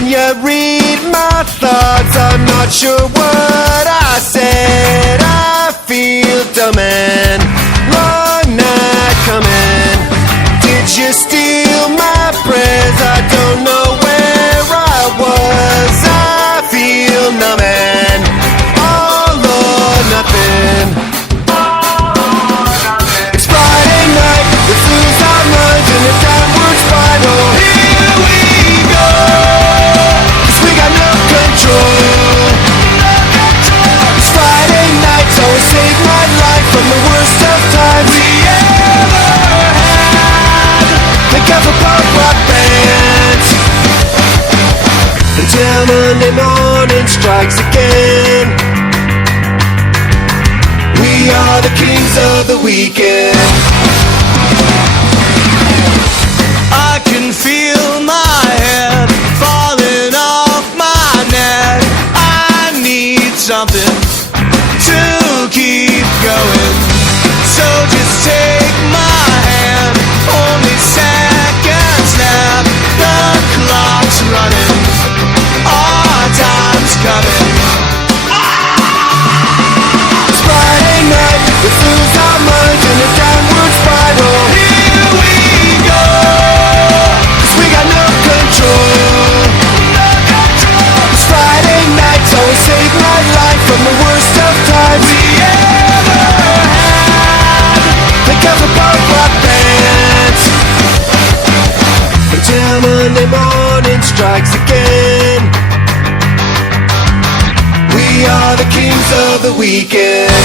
Can you read my thoughts? I'm not sure what I said. I feel dumb and long night coming. Did you steal my prayers? I don't know where I was. I feel numb and all or nothing. It's Friday night, let's lose our minds in a downward spiral. Here we go, 'cause we got no control. It's Friday night, so it saved my life from the worst of times we ever had. Think of a punk rock band until Monday morning strikes again. We are the kings of the weekend. I can feel my head falling off my neck. I need something to keep going. So just take my hand, only seconds left. The clock's running, our time's coming. It's Friday night, let's lose our minds in a downward spiral. Here we go, 'cause we got no control. It's Friday night, so it saved my life from the worst of times we ever had. Think of a punk rock band until Monday morning strikes again. We are the kings of the weekend.